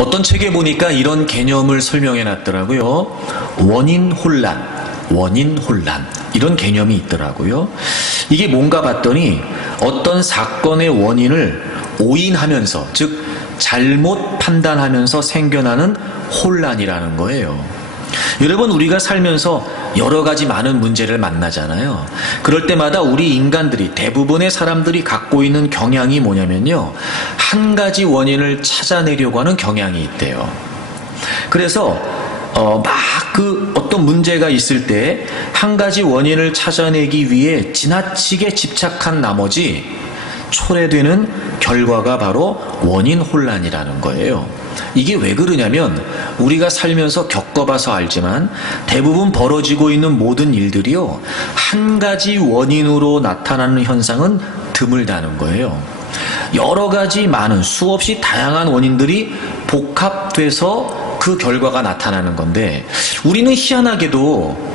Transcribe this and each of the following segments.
어떤 책에 보니까 이런 개념을 설명해 놨더라고요. 원인 혼란, 이런 개념이 있더라고요. 이게 뭔가 봤더니 어떤 사건의 원인을 오인하면서, 즉 잘못 판단하면서 생겨나는 혼란이라는 거예요. 여러분, 우리가 살면서 여러 가지 많은 문제를 만나잖아요. 그럴 때마다 우리 인간들이, 대부분의 사람들이 갖고 있는 경향이 뭐냐면요, 한 가지 원인을 찾아내려고 하는 경향이 있대요. 그래서 어떤 문제가 있을 때 한 가지 원인을 찾아내기 위해 지나치게 집착한 나머지 초래되는 결과가 바로 원인 혼란이라는 거예요. 이게 왜 그러냐면, 우리가 살면서 겪어봐서 알지만 대부분 벌어지고 있는 모든 일들이요, 한 가지 원인으로 나타나는 현상은 드물다는 거예요. 여러 가지 많은, 수없이 다양한 원인들이 복합돼서 그 결과가 나타나는 건데, 우리는 희한하게도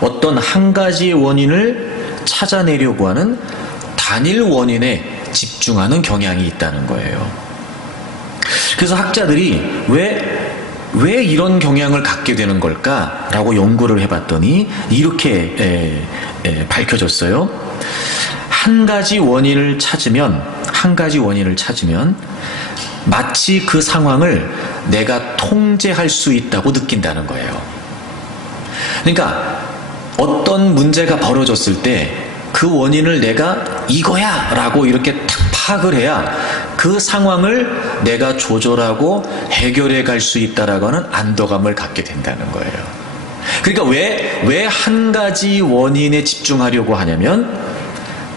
어떤 한 가지의 원인을 찾아내려고 하는 단일 원인에 집중하는 경향이 있다는 거예요. 그래서 학자들이 왜 이런 경향을 갖게 되는 걸까라고 연구를 해봤더니 이렇게 밝혀졌어요. 한 가지 원인을 찾으면 마치 그 상황을 내가 통제할 수 있다고 느낀다는 거예요. 그러니까 어떤 문제가 벌어졌을 때 그 원인을 내가 이거야 라고 이렇게 탁 파악을 해야 그 상황을 내가 조절하고 해결해 갈 수 있다라고 하는 안도감을 갖게 된다는 거예요. 그러니까 왜 한 가지 원인에 집중하려고 하냐면,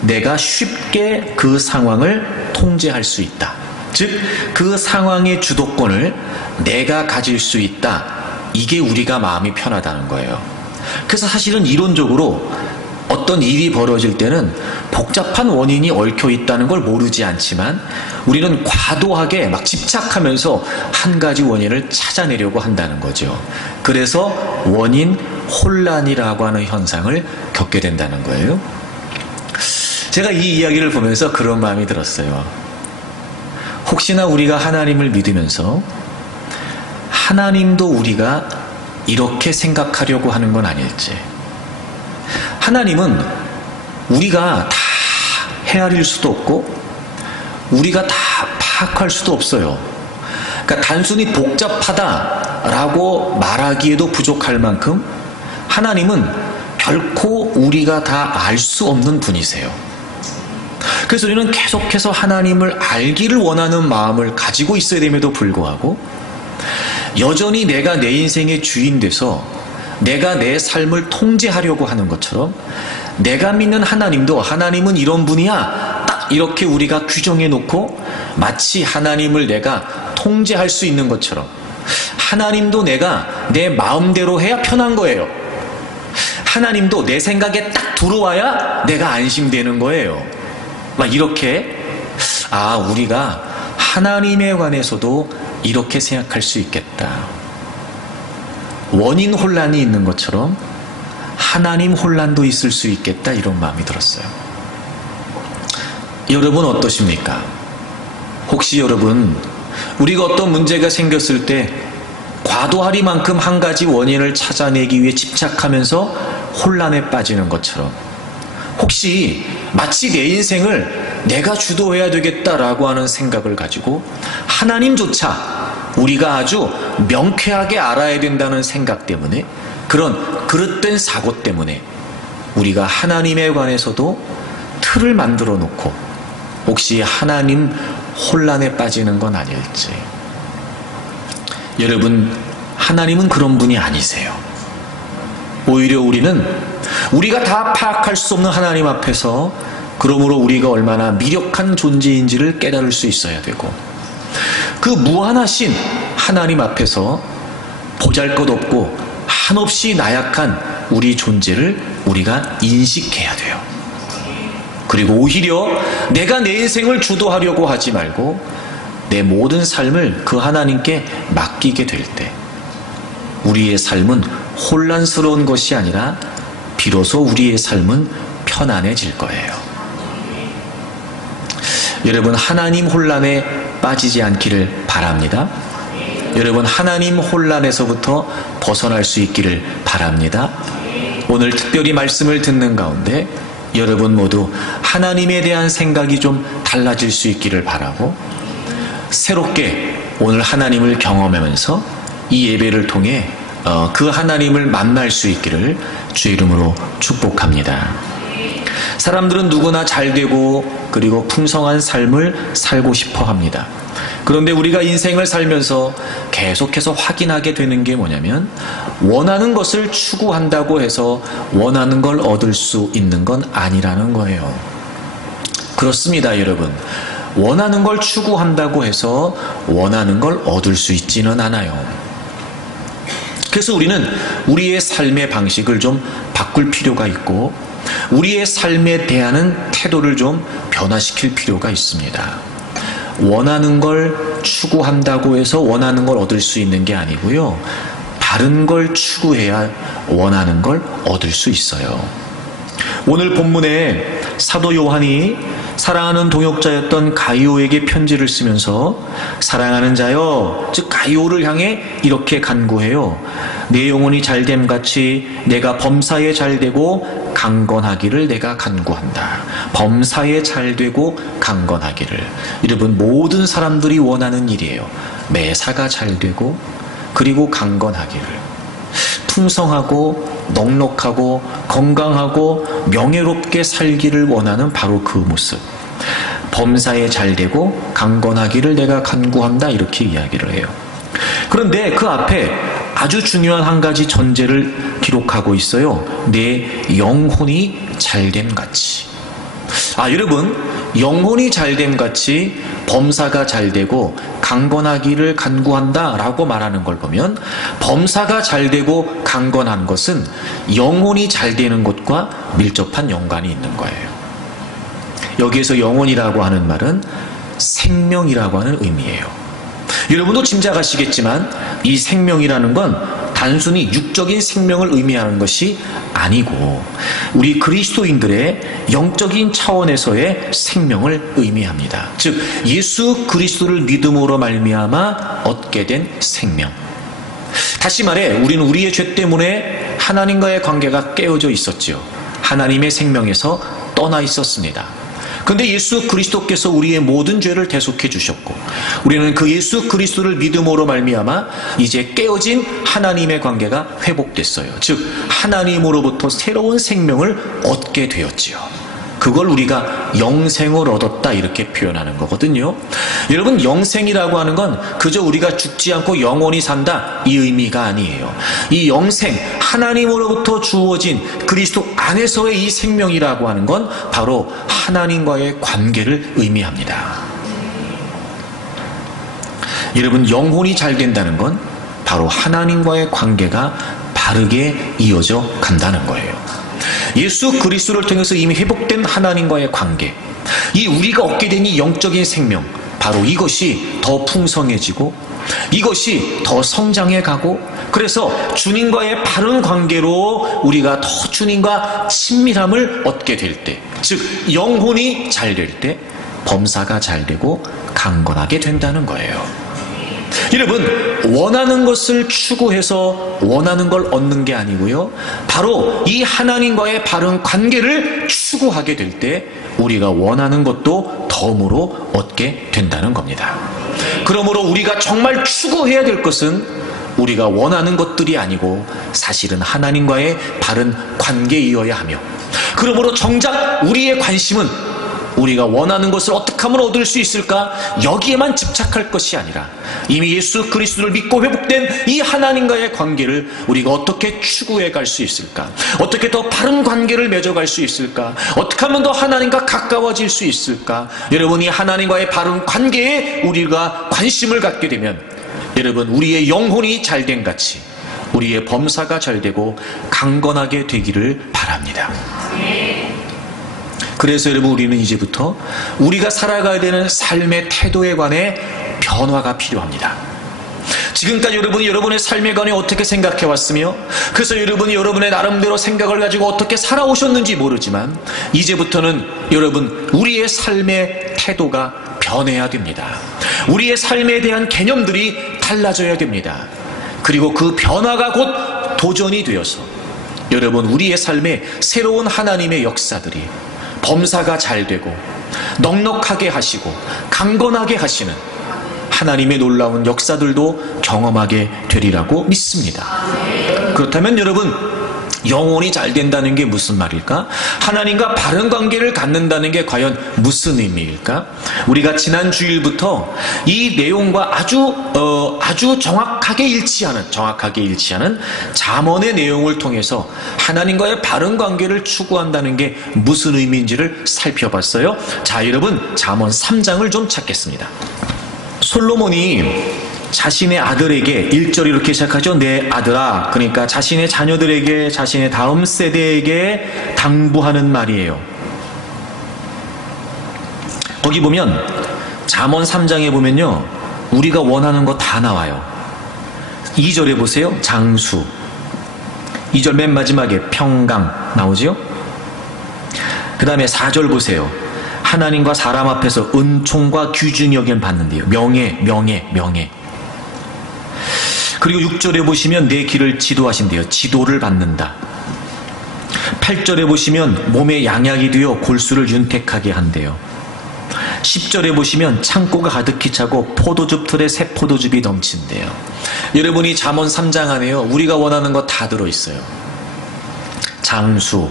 내가 쉽게 그 상황을 통제할 수 있다. 즉, 그 상황의 주도권을 내가 가질 수 있다. 이게 우리가 마음이 편하다는 거예요. 그래서 사실은 이론적으로 어떤 일이 벌어질 때는 복잡한 원인이 얽혀 있다는 걸 모르지 않지만, 우리는 과도하게 막 집착하면서 한 가지 원인을 찾아내려고 한다는 거죠. 그래서 원인 혼란이라고 하는 현상을 겪게 된다는 거예요. 제가 이 이야기를 보면서 그런 마음이 들었어요. 혹시나 우리가 하나님을 믿으면서 하나님도 우리가 이렇게 생각하려고 하는 건 아닐지. 하나님은 우리가 다 헤아릴 수도 없고 우리가 다 파악할 수도 없어요. 그러니까 단순히 복잡하다라고 말하기에도 부족할 만큼 하나님은 결코 우리가 다 알 수 없는 분이세요. 그래서 우리는 계속해서 하나님을 알기를 원하는 마음을 가지고 있어야 됨에도 불구하고, 여전히 내가 내 인생의 주인 돼서 내가 내 삶을 통제하려고 하는 것처럼, 내가 믿는 하나님도 하나님은 이런 분이야 딱 이렇게 우리가 규정해 놓고 마치 하나님을 내가 통제할 수 있는 것처럼, 하나님도 내가 내 마음대로 해야 편한 거예요. 하나님도 내 생각에 딱 들어와야 내가 안심되는 거예요. 막 이렇게, 우리가 하나님에 관해서도 이렇게 생각할 수 있겠다. 원인 혼란이 있는 것처럼 하나님 혼란도 있을 수 있겠다, 이런 마음이 들었어요. 여러분 어떠십니까? 혹시 여러분, 우리가 어떤 문제가 생겼을 때 과도하리만큼 한 가지 원인을 찾아내기 위해 집착하면서 혼란에 빠지는 것처럼, 혹시 마치 내 인생을 내가 주도해야 되겠다라고 하는 생각을 가지고 하나님조차 우리가 아주 명쾌하게 알아야 된다는 생각 때문에, 그런 그릇된 사고 때문에 우리가 하나님에 관해서도 틀을 만들어 놓고 혹시 하나님 혼란에 빠지는 건 아닐지. 여러분, 하나님은 그런 분이 아니세요. 오히려 우리가 다 파악할 수 없는 하나님 앞에서, 그러므로 우리가 얼마나 미력한 존재인지를 깨달을 수 있어야 되고, 그 무한하신 하나님 앞에서 보잘것없고 한없이 나약한 우리 존재를 우리가 인식해야 돼요. 그리고 오히려 내가 내 인생을 주도하려고 하지 말고 내 모든 삶을 그 하나님께 맡기게 될 때, 우리의 삶은 혼란스러운 것이 아니라 비로소 우리의 삶은 편안해질 거예요. 여러분, 하나님 혼란에 빠지지 않기를 바랍니다. 여러분 하나님 혼란에서부터 벗어날 수 있기를 바랍니다. 오늘 특별히 말씀을 듣는 가운데 여러분 모두 하나님에 대한 생각이 좀 달라질 수 있기를 바라고, 새롭게 오늘 하나님을 경험하면서 이 예배를 통해 그 하나님을 만날 수 있기를 주의 이름으로 축복합니다. 사람들은 누구나 잘되고 그리고 풍성한 삶을 살고 싶어 합니다. 그런데 우리가 인생을 살면서 계속해서 확인하게 되는 게 뭐냐면, 원하는 것을 추구한다고 해서 원하는 걸 얻을 수 있는 건 아니라는 거예요. 그렇습니다, 여러분. 원하는 걸 추구한다고 해서 원하는 걸 얻을 수 있지는 않아요. 그래서 우리는 우리의 삶의 방식을 좀 바꿀 필요가 있고, 우리의 삶에 대한 태도를 좀 변화시킬 필요가 있습니다. 원하는 걸 추구한다고 해서 원하는 걸 얻을 수 있는 게 아니고요, 바른 걸 추구해야 원하는 걸 얻을 수 있어요. 오늘 본문에 사도 요한이 사랑하는 동역자였던 가이오에게 편지를 쓰면서, 사랑하는 자여, 즉 가이오를 향해 이렇게 간구해요. 내 영혼이 잘됨 같이 내가 범사에 잘되고 강건하기를 내가 간구한다. 범사에 잘되고 강건하기를. 여러분, 모든 사람들이 원하는 일이에요. 매사가 잘되고 그리고 강건하기를. 풍성하고 넉넉하고 건강하고 명예롭게 살기를 원하는 바로 그 모습. 범사에 잘되고 강건하기를 내가 간구한다, 이렇게 이야기를 해요. 그런데 그 앞에 아주 중요한 한 가지 전제를 기록하고 있어요. 내 영혼이 잘됨 같이. 여러분, 영혼이 잘됨 같이 범사가 잘되고 강건하기를 간구한다 라고 말하는 걸 보면, 범사가 잘되고 강건한 것은 영혼이 잘되는 것과 밀접한 연관이 있는 거예요. 여기에서 영혼이라고 하는 말은 생명이라고 하는 의미예요. 여러분도 짐작하시겠지만 이 생명이라는 건 단순히 육적인 생명을 의미하는 것이 아니고, 우리 그리스도인들의 영적인 차원에서의 생명을 의미합니다. 즉 예수 그리스도를 믿음으로 말미암아 얻게 된 생명. 다시 말해, 우리는 우리의 죄 때문에 하나님과의 관계가 깨어져 있었지요. 하나님의 생명에서 떠나 있었습니다. 그런데 예수 그리스도께서 우리의 모든 죄를 대속해 주셨고, 우리는 그 예수 그리스도를 믿음으로 말미암아 이제 깨어진 하나님의 관계가 회복됐어요. 즉 하나님으로부터 새로운 생명을 얻게 되었지요. 그걸 우리가 영생을 얻었다, 이렇게 표현하는 거거든요. 여러분, 영생이라고 하는 건 그저 우리가 죽지 않고 영원히 산다, 이 의미가 아니에요. 이 영생, 하나님으로부터 주어진 그리스도 안에서의 이 생명이라고 하는 건 바로 하나님과의 관계를 의미합니다. 여러분, 영혼이 잘 된다는 건 바로 하나님과의 관계가 바르게 이어져 간다는 거예요. 예수 그리스도를 통해서 이미 회복된 하나님과의 관계, 이 우리가 얻게 된 이 영적인 생명, 바로 이것이 더 풍성해지고 이것이 더 성장해 가고, 그래서 주님과의 바른 관계로 우리가 더 주님과 친밀함을 얻게 될 때, 즉 영혼이 잘 될 때 범사가 잘 되고 강건하게 된다는 거예요. 여러분, 원하는 것을 추구해서 원하는 걸 얻는 게 아니고요, 바로 이 하나님과의 바른 관계를 추구하게 될 때 우리가 원하는 것도 덤으로 얻게 된다는 겁니다. 그러므로 우리가 정말 추구해야 될 것은 우리가 원하는 것들이 아니고 사실은 하나님과의 바른 관계이어야 하며, 그러므로 정작 우리의 관심은 우리가 원하는 것을 어떻게 하면 얻을 수 있을까, 여기에만 집착할 것이 아니라 이미 예수 그리스도를 믿고 회복된 이 하나님과의 관계를 우리가 어떻게 추구해 갈 수 있을까, 어떻게 더 바른 관계를 맺어갈 수 있을까, 어떻게 하면 더 하나님과 가까워질 수 있을까. 여러분이 하나님과의 바른 관계에 우리가 관심을 갖게 되면, 여러분, 우리의 영혼이 잘된 같이 우리의 범사가 잘되고 강건하게 되기를 바랍니다. 그래서 여러분, 우리는 이제부터 우리가 살아가야 되는 삶의 태도에 관해 변화가 필요합니다. 지금까지 여러분이 여러분의 삶에 관해 어떻게 생각해 왔으며, 그래서 여러분이 여러분의 나름대로 생각을 가지고 어떻게 살아오셨는지 모르지만, 이제부터는 여러분, 우리의 삶의 태도가 변해야 됩니다. 우리의 삶에 대한 개념들이 달라져야 됩니다. 그리고 그 변화가 곧 도전이 되어서 여러분 우리의 삶에 새로운 하나님의 역사들이 범사가 잘 되고 넉넉하게 하시고 강건하게 하시는 하나님의 놀라운 역사들도 경험하게 되리라고 믿습니다. 그렇다면 여러분 영혼이 잘 된다는 게 무슨 말일까? 하나님과 바른 관계를 갖는다는 게 과연 무슨 의미일까? 우리가 지난 주일부터 이 내용과 아주 정확하게 일치하는 잠언의 내용을 통해서 하나님과의 바른 관계를 추구한다는 게 무슨 의미인지를 살펴봤어요. 자, 여러분 잠언 3장을 좀 찾겠습니다. 솔로몬이 자신의 아들에게 1절 이렇게 시작하죠. 내 아들아, 그러니까 자신의 자녀들에게, 자신의 다음 세대에게 당부하는 말이에요. 거기 보면 잠언 3장에 보면요 우리가 원하는 거 다 나와요. 2절에 보세요. 장수. 2절 맨 마지막에 평강 나오죠. 그 다음에 4절 보세요. 하나님과 사람 앞에서 은총과 귀중히 여김 받는데요. 명예. 그리고 6절에 보시면 내 길을 지도하신대요. 지도를 받는다. 8절에 보시면 몸에 양약이 되어 골수를 윤택하게 한대요. 10절에 보시면 창고가 가득히 차고 포도즙 틀에 새 포도즙이 넘친대요. 여러분이 잠언 3장 안에요 우리가 원하는 거 다 들어있어요. 장수,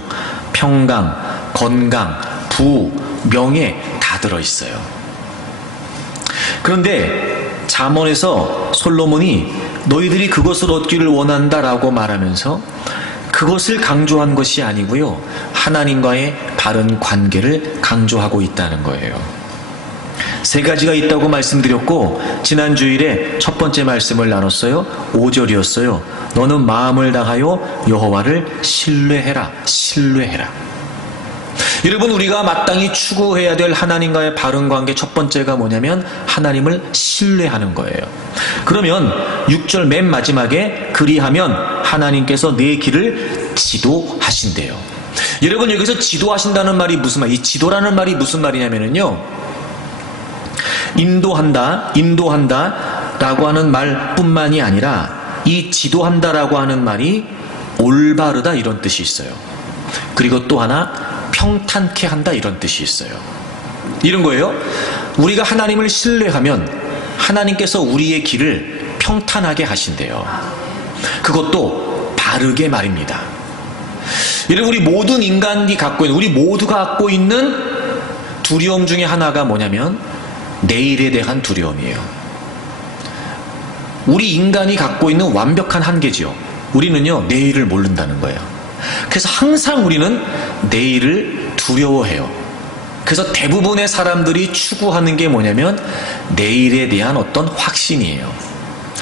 평강, 건강, 부, 명예 다 들어있어요. 그런데 잠언에서 솔로몬이 너희들이 그것을 얻기를 원한다라고 말하면서 그것을 강조한 것이 아니고요 하나님과의 바른 관계를 강조하고 있다는 거예요. 세 가지가 있다고 말씀드렸고 지난 주일에 첫 번째 말씀을 나눴어요. 5절이었어요. 너는 마음을 다하여 여호와를 신뢰해라. 여러분 우리가 마땅히 추구해야 될 하나님과의 바른 관계 첫 번째가 뭐냐면 하나님을 신뢰하는 거예요. 그러면 6절 맨 마지막에 그리하면 하나님께서 내 길을 지도하신대요. 여러분 여기서 지도하신다는 말이 무슨 말? 이 지도라는 말이 무슨 말이냐면요 인도한다 라고 하는 말뿐만이 아니라 이 지도한다라고 하는 말이 올바르다 이런 뜻이 있어요. 그리고 또 하나 평탄케 한다 이런 뜻이 있어요. 이런 거예요. 우리가 하나님을 신뢰하면 하나님께서 우리의 길을 평탄하게 하신대요. 그것도 바르게 말입니다. 여러분 우리 모든 인간이 갖고 있는 우리 모두가 갖고 있는 두려움 중에 하나가 뭐냐면 내일에 대한 두려움이에요. 우리 인간이 갖고 있는 완벽한 한계지요. 우리는요 내일을 모른다는 거예요. 그래서 항상 우리는 내일을 두려워해요. 그래서 대부분의 사람들이 추구하는 게 뭐냐면 내일에 대한 어떤 확신이에요.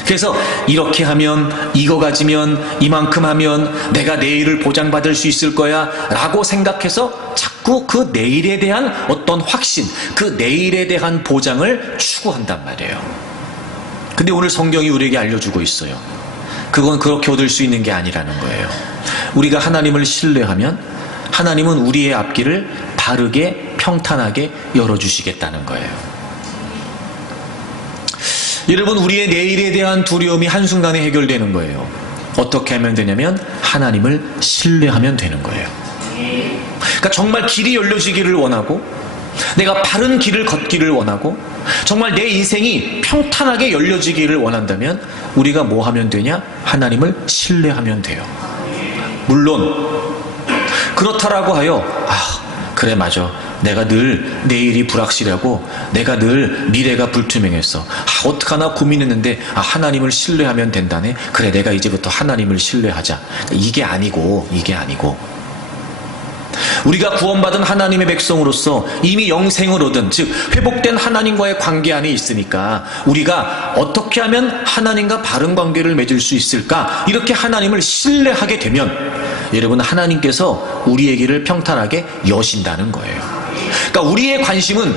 그래서 이렇게 하면 이거 가지면 이만큼 하면 내가 내일을 보장받을 수 있을 거야 라고 생각해서 자꾸 그 내일에 대한 어떤 확신, 그 내일에 대한 보장을 추구한단 말이에요. 근데 오늘 성경이 우리에게 알려주고 있어요. 그건 그렇게 얻을 수 있는 게 아니라는 거예요. 우리가 하나님을 신뢰하면 하나님은 우리의 앞길을 바르게 평탄하게 열어주시겠다는 거예요. 여러분 우리의 내일에 대한 두려움이 한순간에 해결되는 거예요. 어떻게 하면 되냐면 하나님을 신뢰하면 되는 거예요. 그러니까 정말 길이 열려지기를 원하고 내가 바른 길을 걷기를 원하고 정말 내 인생이 평탄하게 열려지기를 원한다면 우리가 뭐 하면 되냐? 하나님을 신뢰하면 돼요. 물론 그렇다라고 하여 그래 맞아 내가 늘 내일이 불확실하고 내가 늘 미래가 불투명했어 어떡하나 고민했는데 하나님을 신뢰하면 된다네. 그래 내가 이제부터 하나님을 신뢰하자. 이게 아니고 우리가 구원받은 하나님의 백성으로서 이미 영생을 얻은 즉 회복된 하나님과의 관계 안에 있으니까 우리가 어떻게 하면 하나님과 바른 관계를 맺을 수 있을까? 이렇게 하나님을 신뢰하게 되면 여러분 하나님께서 우리의 길을 평탄하게 여신다는 거예요. 그러니까 우리의 관심은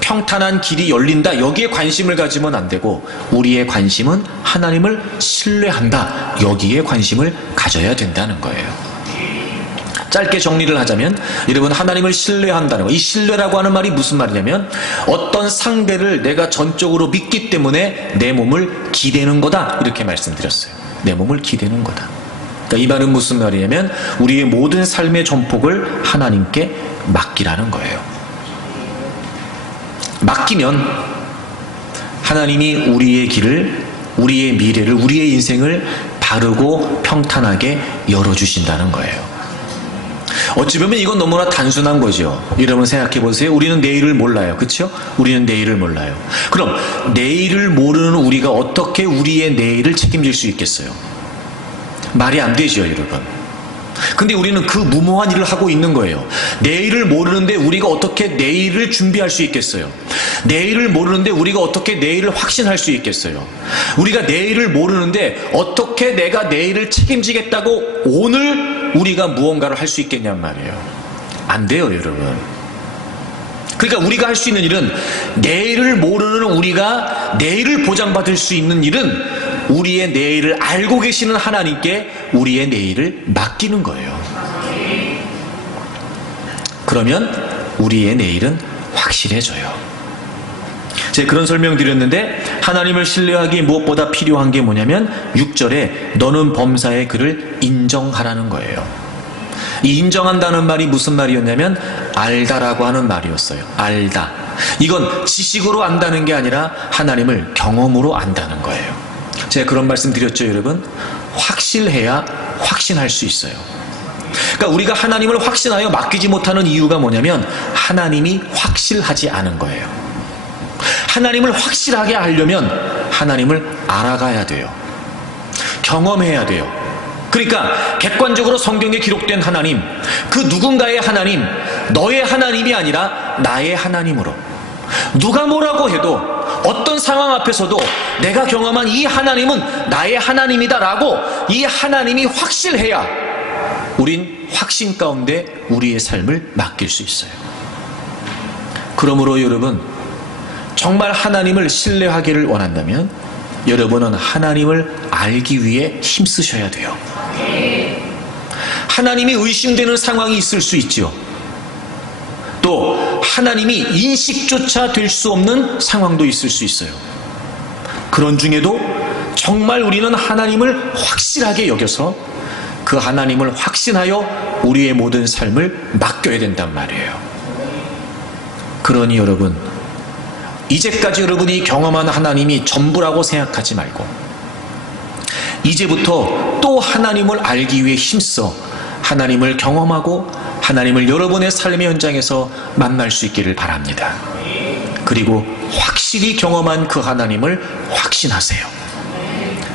평탄한 길이 열린다 여기에 관심을 가지면 안 되고 우리의 관심은 하나님을 신뢰한다 여기에 관심을 가져야 된다는 거예요. 짧게 정리를 하자면 여러분 하나님을 신뢰한다는 거. 이 신뢰라고 하는 말이 무슨 말이냐면 어떤 상대를 내가 전적으로 믿기 때문에 내 몸을 기대는 거다. 이렇게 말씀드렸어요. 내 몸을 기대는 거다. 그러니까 이 말은 무슨 말이냐면 우리의 모든 삶의 전폭을 하나님께 맡기라는 거예요. 맡기면 하나님이 우리의 길을, 우리의 미래를, 우리의 인생을 바르고 평탄하게 열어주신다는 거예요. 어찌 보면 이건 너무나 단순한 거죠. 여러분 생각해 보세요. 우리는 내일을 몰라요. 그렇죠? 우리는 내일을 몰라요. 그럼 내일을 모르는 우리가 어떻게 우리의 내일을 책임질 수 있겠어요? 말이 안 되죠, 여러분. 근데 우리는 그 무모한 일을 하고 있는 거예요. 내일을 모르는데 우리가 어떻게 내일을 준비할 수 있겠어요? 내일을 모르는데 우리가 어떻게 내일을 확신할 수 있겠어요? 우리가 내일을 모르는데 어떻게 내가 내일을 책임지겠다고 오늘 우리가 무언가를 할 수 있겠냔 말이에요. 안 돼요, 여러분. 그러니까 우리가 할 수 있는 일은, 내일을 모르는 우리가 내일을 보장받을 수 있는 일은 우리의 내일을 알고 계시는 하나님께 우리의 내일을 맡기는 거예요. 그러면 우리의 내일은 확실해져요. 제가 그런 설명 드렸는데, 하나님을 신뢰하기 무엇보다 필요한 게 뭐냐면 6절에 너는 범사의 그를 인정하라는 거예요. 이 인정한다는 말이 무슨 말이었냐면 알다라고 하는 말이었어요. 알다. 이건 지식으로 안다는 게 아니라 하나님을 경험으로 안다는 거예요. 제가 그런 말씀 드렸죠, 여러분. 확실해야 확신할 수 있어요. 그러니까 우리가 하나님을 확신하여 맡기지 못하는 이유가 뭐냐면 하나님이 확실하지 않은 거예요. 하나님을 확실하게 알려면 하나님을 알아가야 돼요. 경험해야 돼요. 그러니까 객관적으로 성경에 기록된 하나님, 그 누군가의 하나님, 너의 하나님이 아니라 나의 하나님으로, 누가 뭐라고 해도 어떤 상황 앞에서도 내가 경험한 이 하나님은 나의 하나님이다라고 이 하나님이 확실해야 우린 확신 가운데 우리의 삶을 맡길 수 있어요. 그러므로 여러분, 정말 하나님을 신뢰하기를 원한다면 여러분은 하나님을 알기 위해 힘쓰셔야 돼요. 하나님이 의심되는 상황이 있을 수 있죠. 또 하나님이 인식조차 될 수 없는 상황도 있을 수 있어요. 그런 중에도 정말 우리는 하나님을 확실하게 여겨서 그 하나님을 확신하여 우리의 모든 삶을 맡겨야 된단 말이에요. 그러니 여러분, 이제까지 여러분이 경험한 하나님이 전부라고 생각하지 말고 이제부터 또 하나님을 알기 위해 힘써 하나님을 경험하고 하나님을 여러분의 삶의 현장에서 만날 수 있기를 바랍니다. 그리고 확실히 경험한 그 하나님을 확신하세요.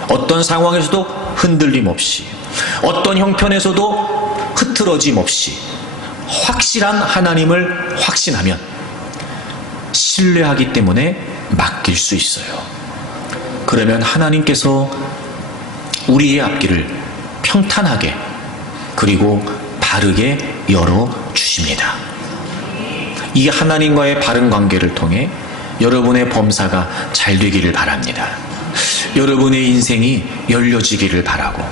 어떤 상황에서도 흔들림 없이, 어떤 형편에서도 흐트러짐 없이 확실한 하나님을 확신하면 신뢰하기 때문에 맡길 수 있어요. 그러면 하나님께서 우리의 앞길을 평탄하게 그리고 바르게 열어주십니다. 이 하나님과의 바른 관계를 통해 여러분의 범사가 잘 되기를 바랍니다. 여러분의 인생이 열려지기를 바라고,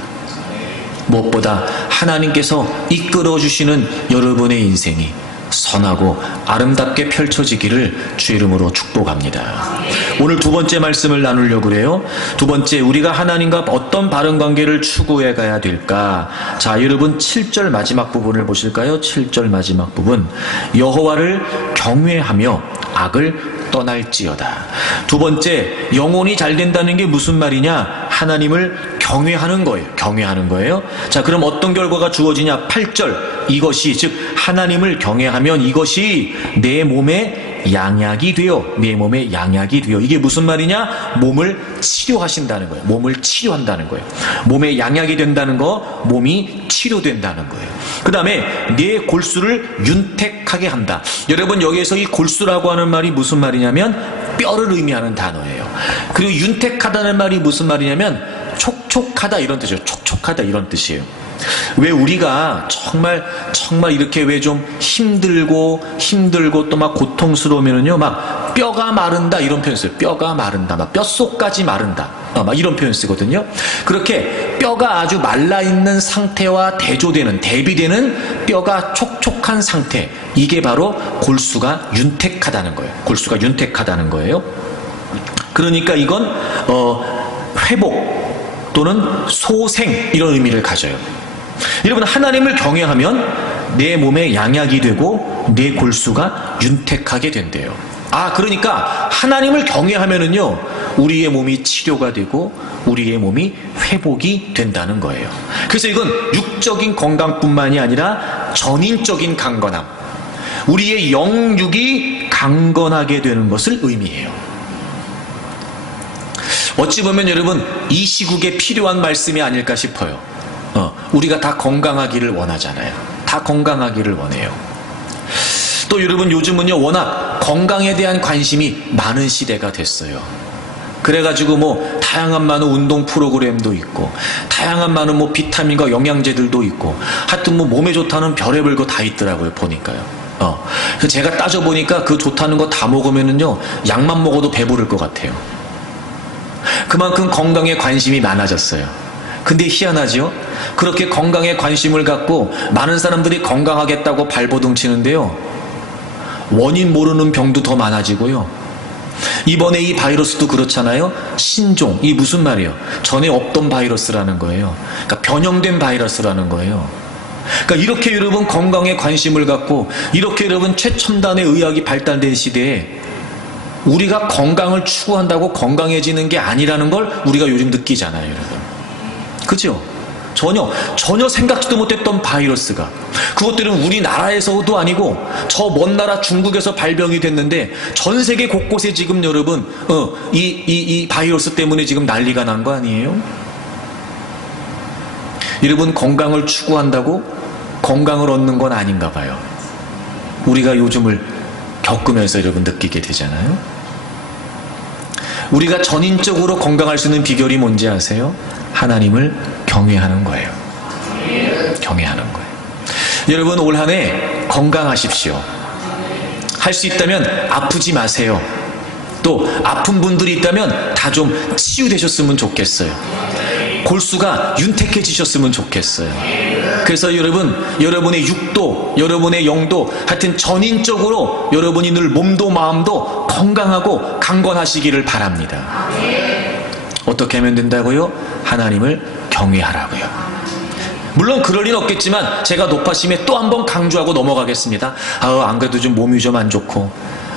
무엇보다 하나님께서 이끌어주시는 여러분의 인생이 선하고 아름답게 펼쳐지기를 주 이름으로 축복합니다. 오늘 두 번째 말씀을 나누려고 그래요. 두 번째, 우리가 하나님과 어떤 바른 관계를 추구해 가야 될까? 자, 여러분 7절 마지막 부분을 보실까요? 7절 마지막 부분. 여호와를 경외하며 악을 떠날지어다. 두 번째, 영혼이 잘 된다는 게 무슨 말이냐? 하나님을 경외하는 거예요. 경외하는 거예요. 자, 그럼 어떤 결과가 주어지냐? 8절. 이것이, 즉 하나님을 경외하면 이것이 내 몸에 양약이 되어, 내 몸에 양약이 되어. 이게 무슨 말이냐? 몸을 치료하신다는 거예요. 몸을 치료한다는 거예요. 몸에 양약이 된다는 거, 몸이 치료된다는 거예요. 그 다음에 내 골수를 윤택하게 한다. 여러분, 여기에서 이 골수라고 하는 말이 무슨 말이냐면 뼈를 의미하는 단어예요. 그리고 윤택하다는 말이 무슨 말이냐면 촉촉하다 이런 뜻이에요. 촉촉하다 이런 뜻이에요. 왜 우리가 정말 이렇게 왜 좀 힘들고 또 막 고통스러우면은요, 막 막 뼈가 마른다 이런 표현 써요. 뼈가 마른다, 막 뼛속까지 마른다, 막 이런 표현 쓰거든요. 그렇게 뼈가 아주 말라있는 상태와 대비되는 뼈가 촉촉한 상태, 이게 바로 골수가 윤택하다는 거예요. 골수가 윤택하다는 거예요. 그러니까 이건 회복 또는 소생 이런 의미를 가져요. 여러분, 하나님을 경외하면 내 몸에 양약이 되고 내 골수가 윤택하게 된대요. 그러니까 하나님을 경외하면은요, 우리의 몸이 치료가 되고 우리의 몸이 회복이 된다는 거예요. 그래서 이건 육적인 건강뿐만이 아니라 전인적인 강건함, 우리의 영육이 강건하게 되는 것을 의미해요. 어찌 보면 여러분, 이 시국에 필요한 말씀이 아닐까 싶어요. 우리가 다 건강하기를 원하잖아요. 다 건강하기를 원해요. 또 여러분, 요즘은요, 워낙 건강에 대한 관심이 많은 시대가 됐어요. 그래가지고 뭐 다양한 많은 운동 프로그램도 있고, 다양한 많은 비타민과 영양제들도 있고, 하여튼 몸에 좋다는 별의별 거 다 있더라고요, 보니까요. 그래서 제가 따져보니까 그 좋다는 거 다 먹으면은요, 약만 먹어도 배부를 것 같아요. 그만큼 건강에 관심이 많아졌어요. 근데 희한하죠? 그렇게 건강에 관심을 갖고 많은 사람들이 건강하겠다고 발버둥 치는데요, 원인 모르는 병도 더 많아지고요. 이번에 이 바이러스도 그렇잖아요. 신종, 이 무슨 말이에요? 전에 없던 바이러스라는 거예요. 그러니까 변형된 바이러스라는 거예요. 그러니까 이렇게 여러분 건강에 관심을 갖고, 이렇게 여러분 최첨단의 의학이 발달된 시대에 우리가 건강을 추구한다고 건강해지는 게 아니라는 걸 우리가 요즘 느끼잖아요, 여러분. 그죠? 전혀 생각지도 못했던 바이러스가, 그것들은 우리나라에서도 아니고 저 먼 나라 중국에서 발병이 됐는데, 전 세계 곳곳에 지금 여러분 이 바이러스 때문에 지금 난리가 난 거 아니에요? 여러분, 건강을 추구한다고 건강을 얻는 건 아닌가 봐요. 우리가 요즘을 겪으면서 여러분 느끼게 되잖아요. 우리가 전인적으로 건강할 수 있는 비결이 뭔지 아세요? 하나님을 경외하는 거예요. 경외하는 거예요. 여러분, 올 한 해 건강하십시오. 할 수 있다면 아프지 마세요. 또 아픈 분들이 있다면 다 좀 치유되셨으면 좋겠어요. 골수가 윤택해지셨으면 좋겠어요. 그래서 여러분, 여러분의 육도, 여러분의 영도, 하여튼 전인적으로 여러분이 늘 몸도 마음도 건강하고 강건하시기를 바랍니다. 어떻게 하면 된다고요? 하나님을 경외하라고요. 물론 그럴 리는 없겠지만 제가 높아심에 또 한 번 강조하고 넘어가겠습니다. 안 그래도 좀 몸이 좀 안 좋고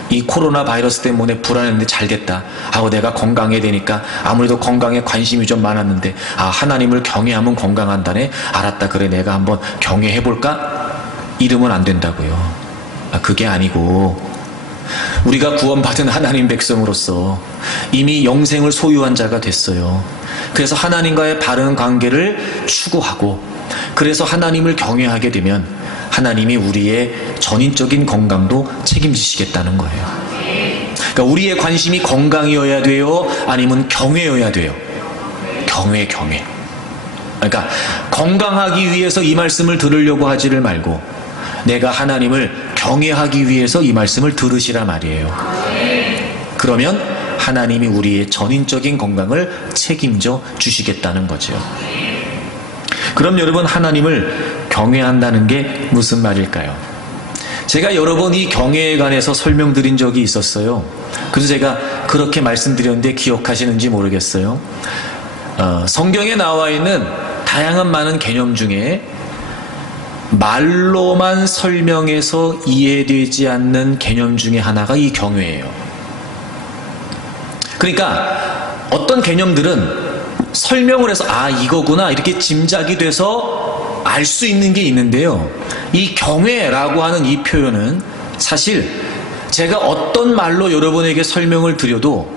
이 코로나 바이러스 때문에 불안했는데 잘 됐다. 내가 건강해야 되니까 아무래도 건강에 관심이 좀 많았는데 하나님을 경외하면 건강한다네. 알았다, 그래, 내가 한번 경외해볼까? 이러면 안 된다고요. 그게 아니고, 우리가 구원받은 하나님 백성으로서 이미 영생을 소유한 자가 됐어요. 그래서 하나님과의 바른 관계를 추구하고, 그래서 하나님을 경외하게 되면 하나님이 우리의 전인적인 건강도 책임지시겠다는 거예요. 그러니까 우리의 관심이 건강이어야 돼요? 아니면 경외여야 돼요? 경외. 그러니까 건강하기 위해서 이 말씀을 들으려고 하지를 말고, 내가 하나님을 경외하기 위해서 이 말씀을 들으시라 말이에요. 그러면 하나님이 우리의 전인적인 건강을 책임져 주시겠다는 거죠. 그럼 여러분, 하나님을 경외한다는 게 무슨 말일까요? 제가 여러 번 이 경외에 관해서 설명드린 적이 있었어요. 그래서 제가 그렇게 말씀드렸는데 기억하시는지 모르겠어요. 성경에 나와 있는 다양한 많은 개념 중에 말로만 설명해서 이해되지 않는 개념 중에 하나가 이 경외예요. 그러니까 어떤 개념들은 설명을 해서 이거구나 이렇게 짐작이 돼서 알 수 있는 게 있는데요, 이 경외라고 하는 이 표현은 사실 제가 어떤 말로 여러분에게 설명을 드려도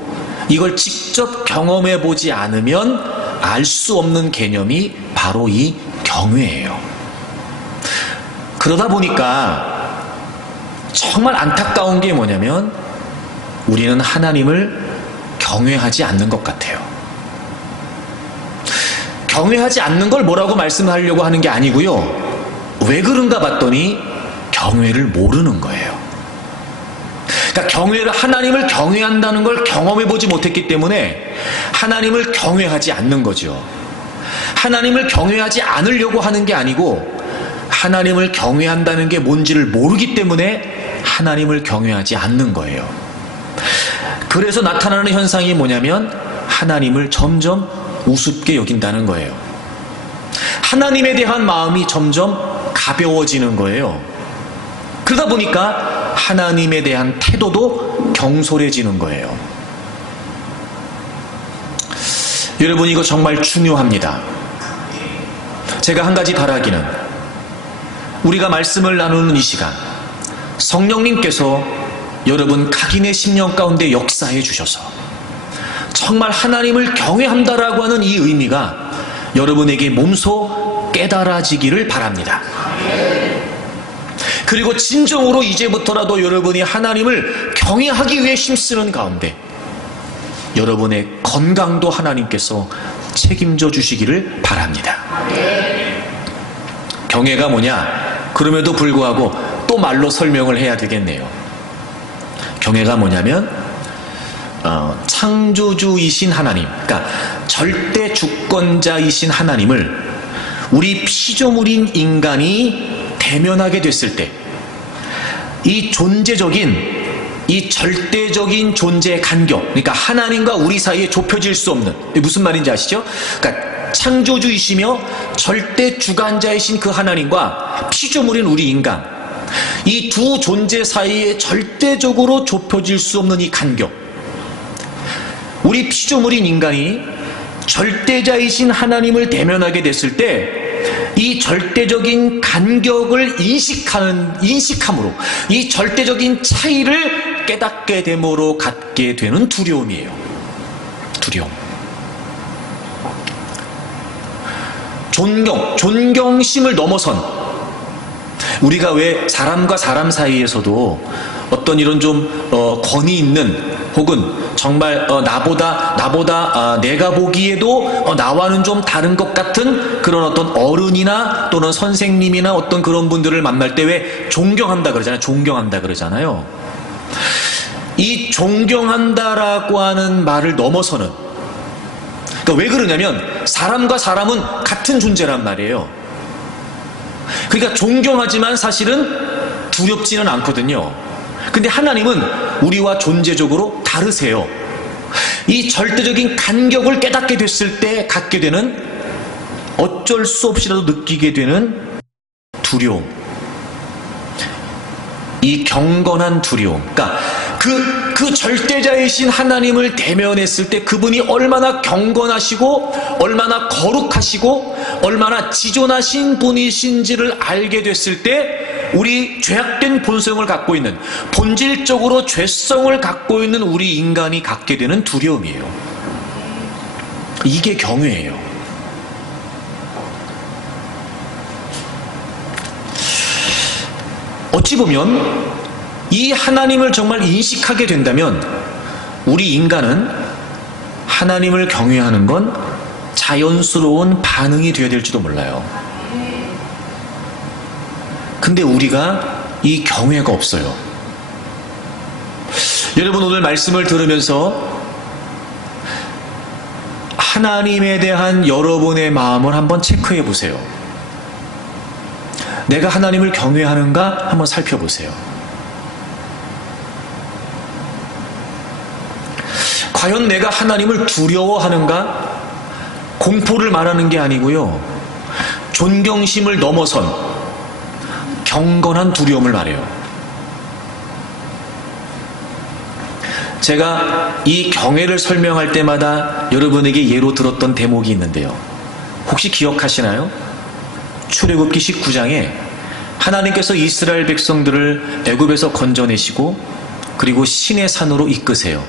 이걸 직접 경험해 보지 않으면 알 수 없는 개념이 바로 이 경외예요. 그러다 보니까 정말 안타까운 게 뭐냐면, 우리는 하나님을 경외하지 않는 것 같아요. 경외하지 않는 걸 뭐라고 말씀하려고 하는 게 아니고요, 왜 그런가 봤더니 경외를 모르는 거예요. 그러니까 그러니까 하나님을 경외한다는 걸 경험해 보지 못했기 때문에 하나님을 경외하지 않는 거죠. 하나님을 경외하지 않으려고 하는 게 아니고 하나님을 경외한다는 게 뭔지를 모르기 때문에 하나님을 경외하지 않는 거예요. 그래서 나타나는 현상이 뭐냐면 하나님을 점점 우습게 여긴다는 거예요. 하나님에 대한 마음이 점점 가벼워지는 거예요. 그러다 보니까 하나님에 대한 태도도 경솔해지는 거예요. 여러분, 이거 정말 중요합니다. 제가 한 가지 바라기는 우리가 말씀을 나누는 이 시간 성령님께서 여러분 각인의 심령 가운데 역사해 주셔서 정말 하나님을 경외한다라고 하는 이 의미가 여러분에게 몸소 깨달아지기를 바랍니다. 그리고 진정으로 이제부터라도 여러분이 하나님을 경외하기 위해 힘쓰는 가운데 여러분의 건강도 하나님께서 책임져 주시기를 바랍니다. 경외가 뭐냐? 그럼에도 불구하고 또 말로 설명을 해야 되겠네요. 경외가 뭐냐면 창조주이신 하나님, 그러니까 절대 주권자이신 하나님을 우리 피조물인 인간이 대면하게 됐을 때 이 존재적인 이 절대적인 존재 간격, 그러니까 하나님과 우리 사이에 좁혀질 수 없는, 무슨 말인지 아시죠? 그러니까 창조주이시며 절대 주관자이신 그 하나님과 피조물인 우리 인간, 이 두 존재 사이에 절대적으로 좁혀질 수 없는 이 간격, 우리 피조물인 인간이 절대자이신 하나님을 대면하게 됐을 때 이 절대적인 간격을 인식함으로 이 절대적인 차이를 깨닫게 됨으로 갖게 되는 두려움이에요. 두려움. 존경심을 넘어선, 우리가 왜 사람과 사람 사이에서도 어떤 이런 좀 권위 있는, 혹은 정말 나보다 내가 보기에도 나와는 좀 다른 것 같은 그런 어떤 어른이나 또는 선생님이나 어떤 그런 분들을 만날 때 왜 존경한다 그러잖아요. 존경한다 그러잖아요. 이 존경한다라고 하는 말을 넘어서는, 그러니까 왜 그러냐면 사람과 사람은 같은 존재란 말이에요. 그러니까 존경하지만 사실은 두렵지는 않거든요. 근데 하나님은 우리와 존재적으로 다르세요. 이 절대적인 간격을 깨닫게 됐을 때 갖게 되는, 어쩔 수 없이라도 느끼게 되는 두려움, 이 경건한 두려움, 그러니까 그 절대자이신 하나님을 대면했을 때 그분이 얼마나 경건하시고 얼마나 거룩하시고 얼마나 지존하신 분이신지를 알게 됐을 때 우리 죄악된 본성을 갖고 있는, 본질적으로 죄성을 갖고 있는 우리 인간이 갖게 되는 두려움이에요. 이게 경외예요. 어찌 보면 이 하나님을 정말 인식하게 된다면 우리 인간은 하나님을 경외하는 건 자연스러운 반응이 되어야 될지도 몰라요. 근데 우리가 이 경외가 없어요. 여러분, 오늘 말씀을 들으면서 하나님에 대한 여러분의 마음을 한번 체크해 보세요. 내가 하나님을 경외하는가 한번 살펴보세요. 과연 내가 하나님을 두려워하는가? 공포를 말하는 게 아니고요, 존경심을 넘어선 경건한 두려움을 말해요. 제가 이 경외를 설명할 때마다 여러분에게 예로 들었던 대목이 있는데요, 혹시 기억하시나요? 출애굽기 19장에 하나님께서 이스라엘 백성들을 애굽에서 건져내시고 그리고 시내 산으로 이끄세요.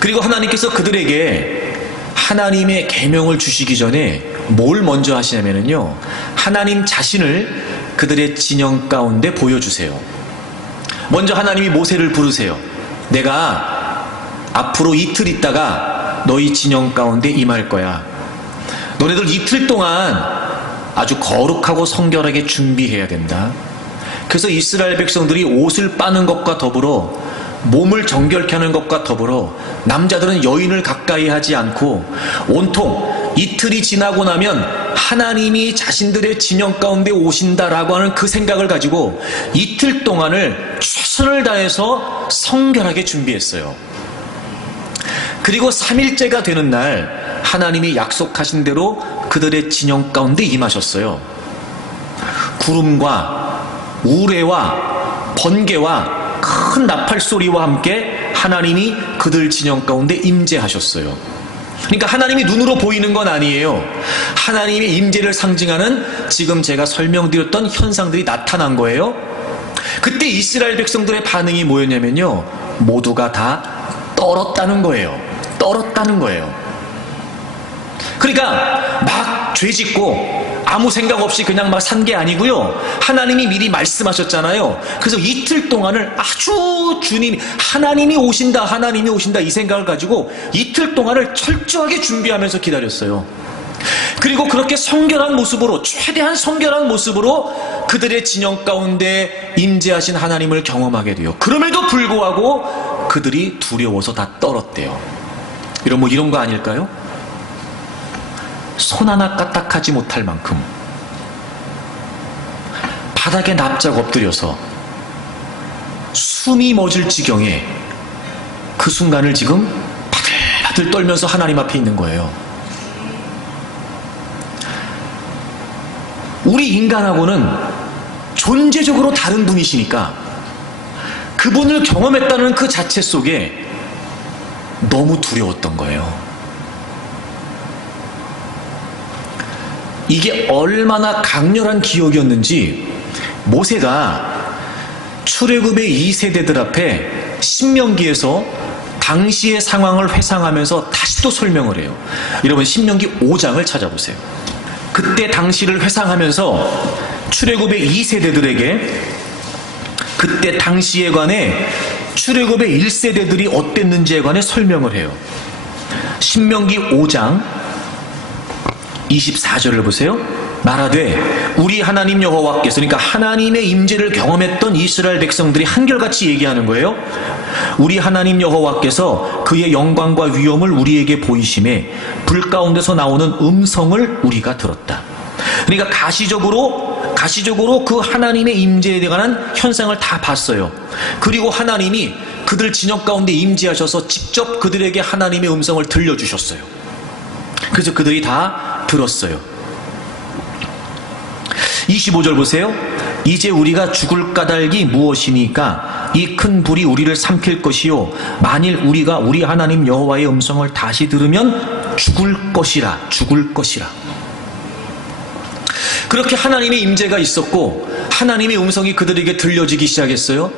그리고 하나님께서 그들에게 하나님의 계명을 주시기 전에 뭘 먼저 하시냐면요, 하나님 자신을 그들의 진영 가운데 보여주세요. 먼저 하나님이 모세를 부르세요. 내가 앞으로 이틀 있다가 너희 진영 가운데 임할 거야. 너네들 이틀 동안 아주 거룩하고 성결하게 준비해야 된다. 그래서 이스라엘 백성들이 옷을 빠는 것과 더불어 몸을 정결케 하는 것과 더불어 남자들은 여인을 가까이 하지 않고 온통 이틀이 지나고 나면 하나님이 자신들의 진영 가운데 오신다라고 하는 그 생각을 가지고 이틀 동안을 최선을 다해서 성결하게 준비했어요. 그리고 3일째가 되는 날 하나님이 약속하신 대로 그들의 진영 가운데 임하셨어요. 구름과 우레와 번개와 큰 나팔 소리와 함께 하나님이 그들 진영 가운데 임재하셨어요. 그러니까 하나님이 눈으로 보이는 건 아니에요. 하나님의 임재를 상징하는 지금 제가 설명드렸던 현상들이 나타난 거예요. 그때 이스라엘 백성들의 반응이 뭐였냐면요, 모두가 다 떨었다는 거예요. 떨었다는 거예요. 그러니까 막 죄짓고 아무 생각 없이 그냥 막 산 게 아니고요, 하나님이 미리 말씀하셨잖아요. 그래서 이틀 동안을 아주 주님이 하나님이 오신다 이 생각을 가지고 이틀 동안을 철저하게 준비하면서 기다렸어요. 그리고 그렇게 성결한 모습으로, 최대한 성결한 모습으로 그들의 진영 가운데 임재하신 하나님을 경험하게 돼요. 그럼에도 불구하고 그들이 두려워서 다 떨었대요. 이런 거 아닐까요? 손 하나 까딱하지 못할 만큼 바닥에 납작 엎드려서 숨이 멎을 지경에 그 순간을 지금 바들바들 떨면서 하나님 앞에 있는 거예요. 우리 인간하고는 존재적으로 다른 분이시니까 그분을 경험했다는 그 자체 속에 너무 두려웠던 거예요. 이게 얼마나 강렬한 기억이었는지 모세가 출애굽의 2세대들 앞에 신명기에서 당시의 상황을 회상하면서 다시 또 설명을 해요. 여러분, 신명기 5장을 찾아보세요. 그때 당시를 회상하면서 출애굽의 2세대들에게 그때 당시에 관해 출애굽의 1세대들이 어땠는지에 관해 설명을 해요. 신명기 5장 24절을 보세요. 말하되 우리 하나님 여호와께서, 그러니까 하나님의 임재를 경험했던 이스라엘 백성들이 한결같이 얘기하는 거예요. 우리 하나님 여호와께서 그의 영광과 위엄을 우리에게 보이심에 불 가운데서 나오는 음성을 우리가 들었다. 그러니까 가시적으로 그 하나님의 임재에 관한 현상을 다 봤어요. 그리고 하나님이 그들 진영 가운데 임재하셔서 직접 그들에게 하나님의 음성을 들려주셨어요. 그래서 그들이 다 들었어요. 25절 보세요. 이제 우리가 죽을 까닭이 무엇이니까 이 큰 불이 우리를 삼킬 것이요 만일 우리가 우리 하나님 여호와의 음성을 다시 들으면 죽을 것이라. 그렇게 하나님의 임재가 있었고 하나님의 음성이 그들에게 들려지기 시작했어요.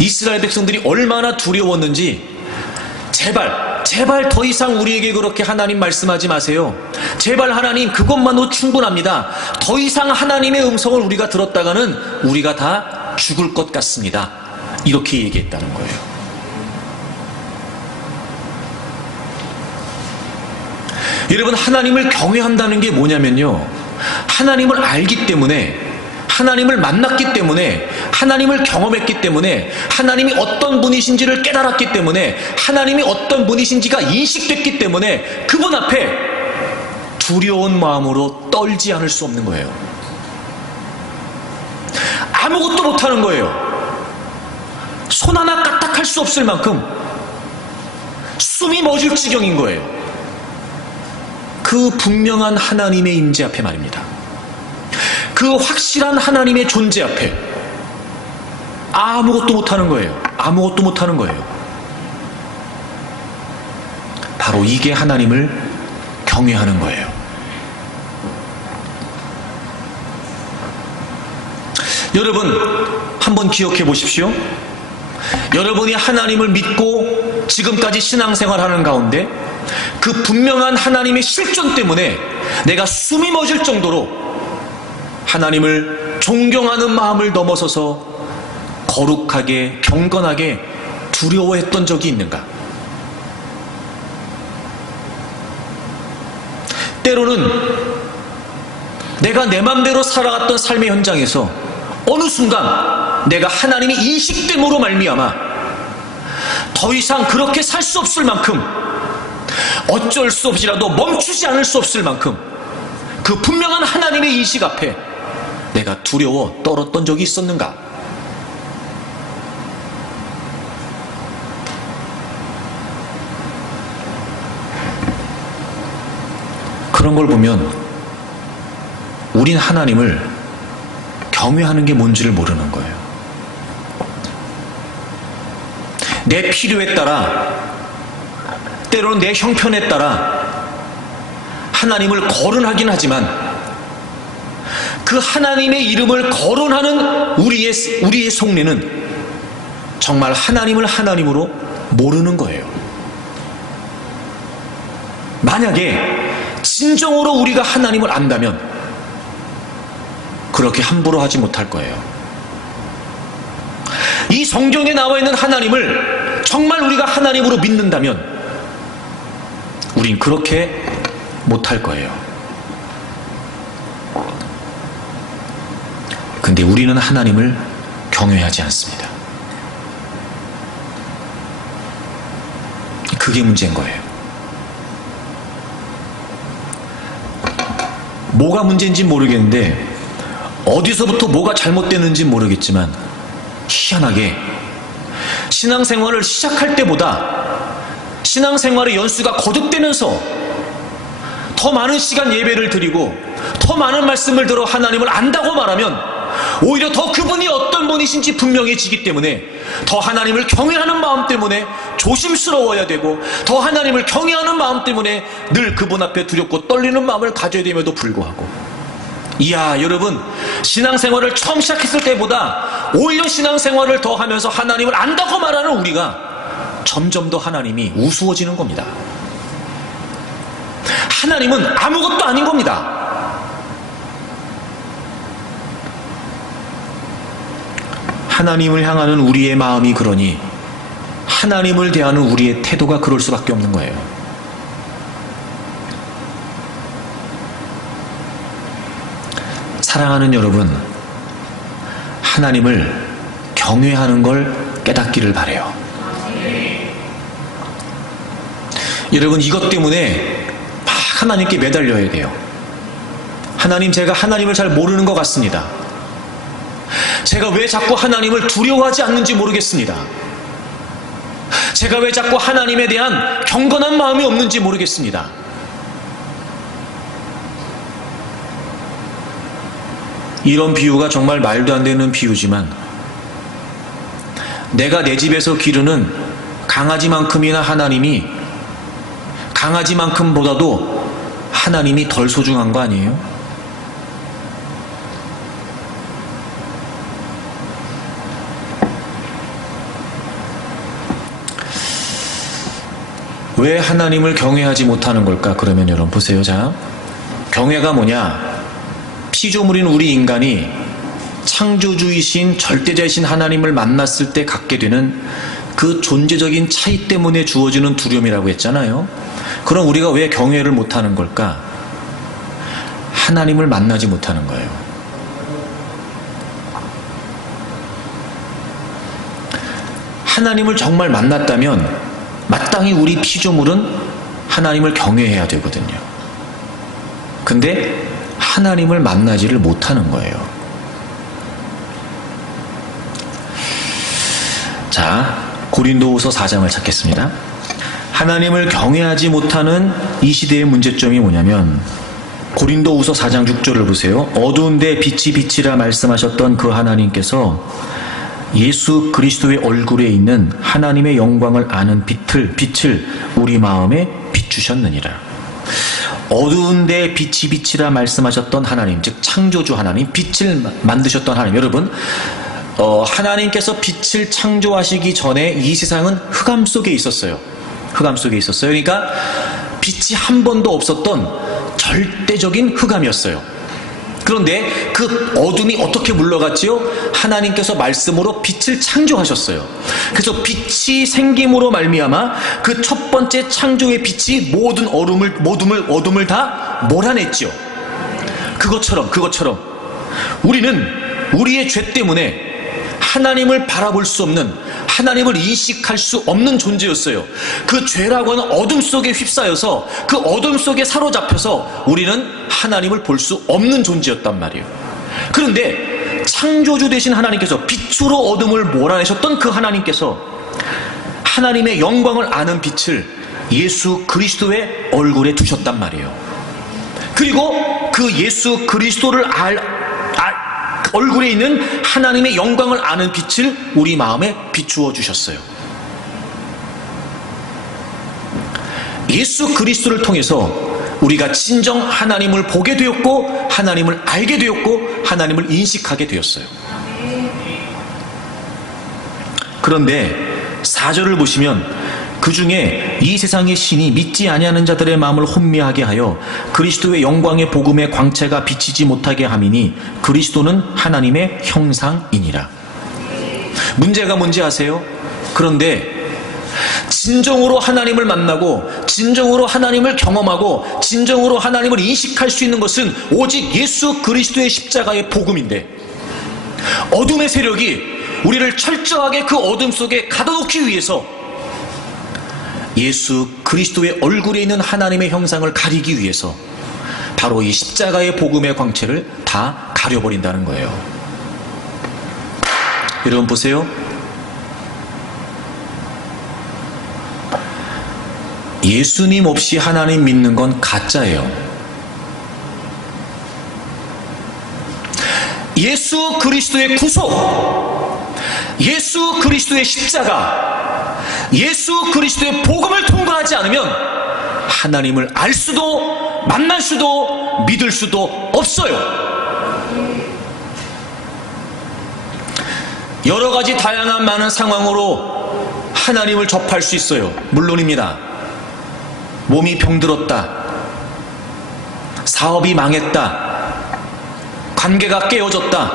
이스라엘 백성들이 얼마나 두려웠는지, 제발 더 이상 우리에게 그렇게 하나님 말씀하지 마세요. 제발 하나님, 그것만으로 충분합니다. 더 이상 하나님의 음성을 우리가 들었다가는 우리가 다 죽을 것 같습니다. 이렇게 얘기했다는 거예요. 여러분, 하나님을 경외한다는 게 뭐냐면요, 하나님을 알기 때문에, 하나님을 만났기 때문에, 하나님을 경험했기 때문에, 하나님이 어떤 분이신지를 깨달았기 때문에, 하나님이 어떤 분이신지가 인식됐기 때문에 그분 앞에 두려운 마음으로 떨지 않을 수 없는 거예요. 아무것도 못하는 거예요. 손 하나 까딱할 수 없을 만큼 숨이 멎을 지경인 거예요. 그 분명한 하나님의 임재 앞에 말입니다. 그 확실한 하나님의 존재 앞에 아무것도 못하는 거예요. 아무것도 못하는 거예요. 바로 이게 하나님을 경외하는 거예요. 여러분, 한번 기억해 보십시오. 여러분이 하나님을 믿고 지금까지 신앙생활하는 가운데 그 분명한 하나님의 실존 때문에 내가 숨이 멎을 정도로 하나님을 존경하는 마음을 넘어서서 거룩하게, 경건하게 두려워했던 적이 있는가? 때로는 내가 내 맘대로 살아갔던 삶의 현장에서 어느 순간 내가 하나님의 인식됨으로 말미암아 더 이상 그렇게 살 수 없을 만큼, 어쩔 수 없이라도 멈추지 않을 수 없을 만큼 그 분명한 하나님의 인식 앞에 내가 두려워 떨었던 적이 있었는가? 그런 걸 보면 우린 하나님을 경외하는 게 뭔지를 모르는 거예요. 내 필요에 따라, 때로는 내 형편에 따라 하나님을 거론하긴 하지만 그 하나님의 이름을 거론하는 우리의 속내는 정말 하나님을 하나님으로 모르는 거예요. 만약에 진정으로 우리가 하나님을 안다면 그렇게 함부로 하지 못할 거예요. 이 성경에 나와 있는 하나님을 정말 우리가 하나님으로 믿는다면 우린 그렇게 못할 거예요. 근데 우리는 하나님을 경외하지 않습니다. 그게 문제인 거예요. 뭐가 문제인지 모르겠는데, 어디서부터 뭐가 잘못되는지 모르겠지만 희한하게 신앙생활을 시작할 때보다 신앙생활의 연수가 거듭되면서 더 많은 시간 예배를 드리고 더 많은 말씀을 들어 하나님을 안다고 말하면 오히려 더 그분이 어떤 분이신지 분명해지기 때문에 더 하나님을 경외하는 마음 때문에 조심스러워야 되고, 더 하나님을 경외하는 마음 때문에 늘 그분 앞에 두렵고 떨리는 마음을 가져야 됨에도 불구하고, 이야 여러분, 신앙생활을 처음 시작했을 때보다 오히려 신앙생활을 더 하면서 하나님을 안다고 말하는 우리가 점점 더 하나님이 우스워지는 겁니다. 하나님은 아무것도 아닌 겁니다. 하나님을 향하는 우리의 마음이 그러니 하나님을 대하는 우리의 태도가 그럴 수밖에 없는 거예요. 사랑하는 여러분, 하나님을 경외하는 걸 깨닫기를 바라요. 여러분, 이것 때문에 막 하나님께 매달려야 돼요. 하나님, 제가 하나님을 잘 모르는 것 같습니다. 제가 왜 자꾸 하나님을 두려워하지 않는지 모르겠습니다. 제가 왜 자꾸 하나님에 대한 경건한 마음이 없는지 모르겠습니다. 이런 비유가 정말 말도 안 되는 비유지만, 내가 내 집에서 기르는 강아지만큼이나 하나님이, 강아지만큼보다도 하나님이 덜 소중한 거 아니에요? 왜 하나님을 경외하지 못하는 걸까? 그러면 여러분 보세요. 자, 경외가 뭐냐? 피조물인 우리 인간이 창조주이신 절대자이신 하나님을 만났을 때 갖게 되는 그 존재적인 차이 때문에 주어지는 두려움이라고 했잖아요. 그럼 우리가 왜 경외를 못하는 걸까? 하나님을 만나지 못하는 거예요. 하나님을 정말 만났다면 마땅히 우리 피조물은 하나님을 경외해야 되거든요. 근데 하나님을 만나지를 못하는 거예요. 자, 고린도후서 4장을 찾겠습니다. 하나님을 경외하지 못하는 이 시대의 문제점이 뭐냐면, 고린도후서 4장 6절을 보세요. 어두운 데 빛이 빛이라 말씀하셨던 그 하나님께서 예수 그리스도의 얼굴에 있는 하나님의 영광을 아는 빛을 우리 마음에 비추셨느니라. 어두운 데 빛이 빛이라 말씀하셨던 하나님, 즉 창조주 하나님, 빛을 만드셨던 하나님. 여러분, 하나님께서 빛을 창조하시기 전에 이 세상은 흑암 속에 있었어요. 흑암 속에 있었어요. 그러니까 빛이 한 번도 없었던 절대적인 흑암이었어요. 그런데 그 어둠이 어떻게 물러갔지요? 하나님께서 말씀으로 빛을 창조하셨어요. 그래서 빛이 생김으로 말미암아 그 첫 번째 창조의 빛이 모든 어둠을 다 몰아냈죠. 그것처럼 우리는 우리의 죄 때문에 하나님을 바라볼 수 없는, 하나님을 인식할 수 없는 존재였어요. 그 죄라고 하는 어둠 속에 휩싸여서 그 어둠 속에 사로잡혀서 우리는 하나님을 볼 수 없는 존재였단 말이에요. 그런데 창조주 되신 하나님께서, 빛으로 어둠을 몰아내셨던 그 하나님께서 하나님의 영광을 아는 빛을 예수 그리스도의 얼굴에 두셨단 말이에요. 그리고 그 예수 그리스도를 얼굴에 있는 하나님의 영광을 아는 빛을 우리 마음에 비추어 주셨어요. 예수 그리스도를 통해서 우리가 진정 하나님을 보게 되었고, 하나님을 알게 되었고, 하나님을 인식하게 되었어요. 그런데 4절을 보시면 그 중에 이 세상의 신이 믿지 아니하는 자들의 마음을 혼미하게 하여 그리스도의 영광의 복음의 광채가 비치지 못하게 함이니 그리스도는 하나님의 형상이니라. 문제가 뭔지 아세요? 그런데 진정으로 하나님을 만나고 진정으로 하나님을 경험하고 진정으로 하나님을 인식할 수 있는 것은 오직 예수 그리스도의 십자가의 복음인데, 어둠의 세력이 우리를 철저하게 그 어둠 속에 가둬놓기 위해서 예수 그리스도의 얼굴에 있는 하나님의 형상을 가리기 위해서 바로 이 십자가의 복음의 광채를 다 가려버린다는 거예요. 여러분 보세요. 예수님 없이 하나님 믿는 건 가짜예요. 예수 그리스도의 구속, 예수 그리스도의 십자가, 예수 그리스도의 복음을 통과하지 않으면 하나님을 알 수도 만날 수도 믿을 수도 없어요. 여러 가지 다양한 많은 상황으로 하나님을 접할 수 있어요. 물론입니다. 몸이 병들었다, 사업이 망했다, 관계가 깨어졌다,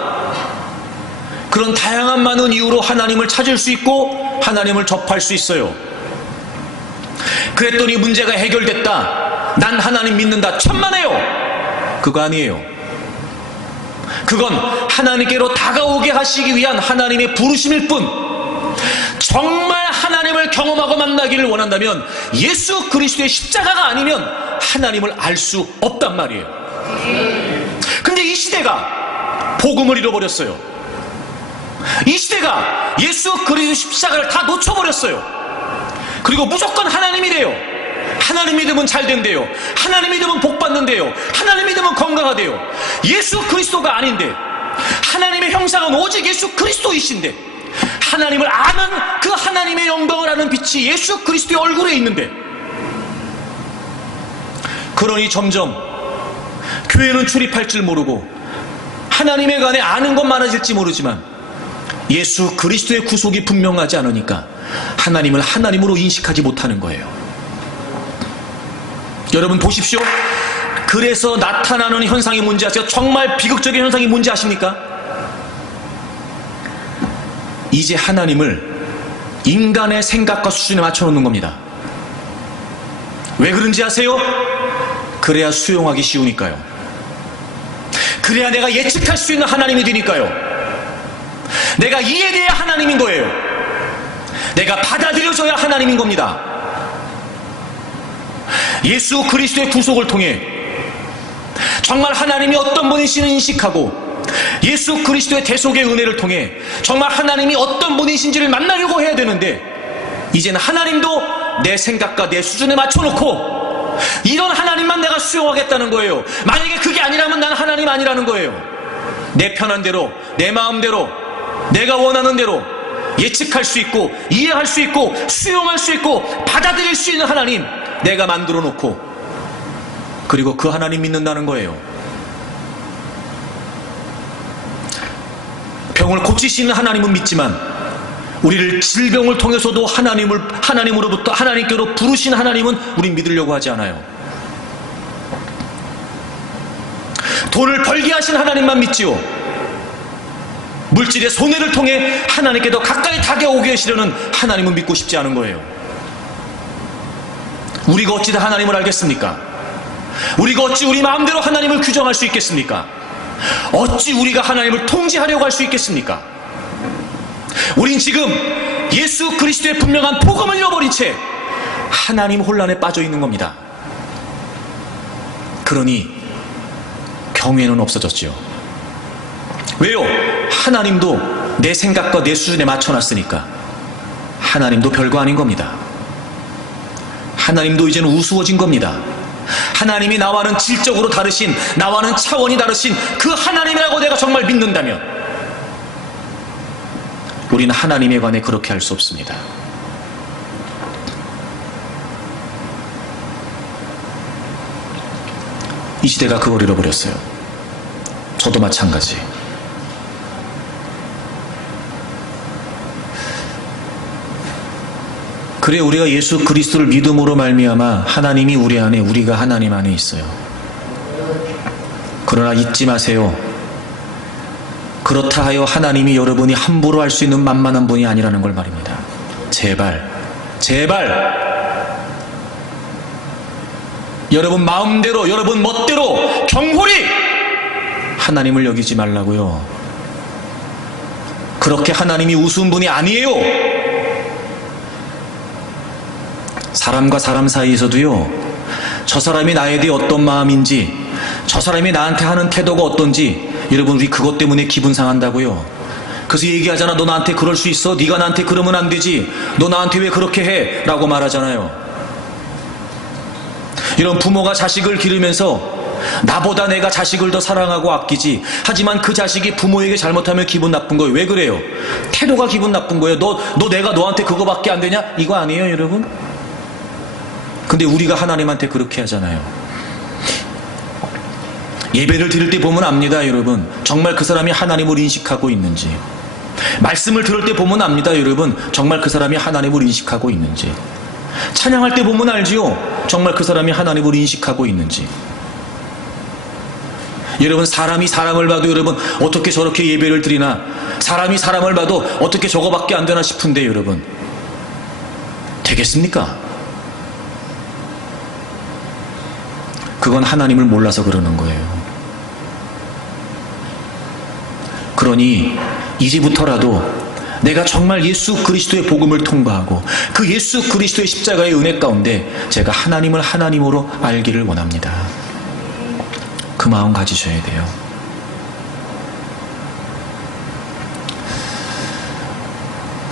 그런 다양한 많은 이유로 하나님을 찾을 수 있고 하나님을 접할 수 있어요. 그랬더니 문제가 해결됐다, 난 하나님 믿는다, 천만에요. 그거 아니에요. 그건 하나님께로 다가오게 하시기 위한 하나님의 부르심일 뿐, 정말 하나님을 경험하고 만나기를 원한다면 예수 그리스도의 십자가가 아니면 하나님을 알 수 없단 말이에요. 근데 이 시대가 복음을 잃어버렸어요. 이 시대가 예수 그리스도 십자가를 다 놓쳐버렸어요. 그리고 무조건 하나님이래요. 하나님 믿으면 잘 된대요. 하나님 믿으면 복 받는대요. 하나님 믿으면 건강하대요. 예수 그리스도가 아닌데, 하나님의 형상은 오직 예수 그리스도이신데, 하나님을 아는 그 하나님의 영광을 아는 빛이 예수 그리스도의 얼굴에 있는데, 그러니 점점 교회는 출입할 줄 모르고 하나님에 관해 아는 것 많아질지 모르지만 예수 그리스도의 구속이 분명하지 않으니까 하나님을 하나님으로 인식하지 못하는 거예요. 여러분 보십시오. 그래서 나타나는 현상이 뭔지 아세요? 정말 비극적인 현상이 뭔지 아십니까? 이제 하나님을 인간의 생각과 수준에 맞춰놓는 겁니다. 왜 그런지 아세요? 그래야 수용하기 쉬우니까요. 그래야 내가 예측할 수 있는 하나님이 되니까요. 내가 이해돼야 하나님인 거예요. 내가 받아들여져야 하나님인 겁니다. 예수 그리스도의 구속을 통해 정말 하나님이 어떤 분이신지를 인식하고 예수 그리스도의 대속의 은혜를 통해 정말 하나님이 어떤 분이신지를 만나려고 해야 되는데, 이제는 하나님도 내 생각과 내 수준에 맞춰놓고 이런 하나님만 내가 수용하겠다는 거예요. 만약에 그게 아니라면 난 하나님 아니라는 거예요. 내 편한 대로, 내 마음대로, 내가 원하는 대로 예측할 수 있고 이해할 수 있고 수용할 수 있고 받아들일 수 있는 하나님 내가 만들어 놓고, 그리고 그 하나님 믿는다는 거예요. 병을 고치시는 하나님은 믿지만 우리를 질병을 통해서도 하나님으로부터 하나님께로 부르신 하나님은 우린 믿으려고 하지 않아요. 돈을 벌게 하신 하나님만 믿지요. 물질의 손해를 통해 하나님께 더 가까이 다가오게 하시려는 하나님은 믿고 싶지 않은 거예요. 우리가 어찌 다 하나님을 알겠습니까? 우리가 어찌 우리 마음대로 하나님을 규정할 수 있겠습니까? 어찌 우리가 하나님을 통제하려고 할 수 있겠습니까? 우린 지금 예수 그리스도의 분명한 복음을 잃어버린 채 하나님 혼란에 빠져 있는 겁니다. 그러니 경외는 없어졌지요. 왜요? 하나님도 내 생각과 내 수준에 맞춰놨으니까. 하나님도 별거 아닌 겁니다. 하나님도 이제는 우스워진 겁니다. 하나님이 나와는 질적으로 다르신, 나와는 차원이 다르신 그 하나님이라고 내가 정말 믿는다면 우리는 하나님에 관해 그렇게 할 수 없습니다. 이 시대가 그걸 잃어버렸어요. 저도 마찬가지. 그래, 우리가 예수 그리스도를 믿음으로 말미암아 하나님이 우리 안에, 우리가 하나님 안에 있어요. 그러나 잊지 마세요. 그렇다 하여 하나님이 여러분이 함부로 할 수 있는 만만한 분이 아니라는 걸 말입니다. 제발 여러분 마음대로, 여러분 멋대로 경홀히 하나님을 여기지 말라고요. 그렇게 하나님이 우스운 분이 아니에요. 사람과 사람 사이에서도요, 저 사람이 나에 대해 어떤 마음인지, 저 사람이 나한테 하는 태도가 어떤지, 여러분 우리 그것 때문에 기분 상한다고요. 그래서 얘기하잖아. 너 나한테 그럴 수 있어? 네가 나한테 그러면 안 되지. 너 나한테 왜 그렇게 해? 라고 말하잖아요. 이런 부모가 자식을 기르면서 나보다 내가 자식을 더 사랑하고 아끼지, 하지만 그 자식이 부모에게 잘못하면 기분 나쁜 거예요. 왜 그래요? 태도가 기분 나쁜 거예요. 너 내가 너한테 그거밖에 안 되냐? 이거 아니에요, 여러분? 근데 우리가 하나님한테 그렇게 하잖아요. 예배를 드릴 때 보면 압니다, 여러분. 정말 그 사람이 하나님을 인식하고 있는지. 말씀을 들을 때 보면 압니다, 여러분. 정말 그 사람이 하나님을 인식하고 있는지. 찬양할 때 보면 알지요. 정말 그 사람이 하나님을 인식하고 있는지. 여러분, 사람이 사람을 봐도 여러분 어떻게 저렇게 예배를 드리나, 사람이 사람을 봐도 어떻게 저거밖에 안 되나 싶은데 여러분, 되겠습니까? 그건 하나님을 몰라서 그러는 거예요. 그러니 이제부터라도 내가 정말 예수 그리스도의 복음을 통과하고 그 예수 그리스도의 십자가의 은혜 가운데 제가 하나님을 하나님으로 알기를 원합니다. 그 마음 가지셔야 돼요.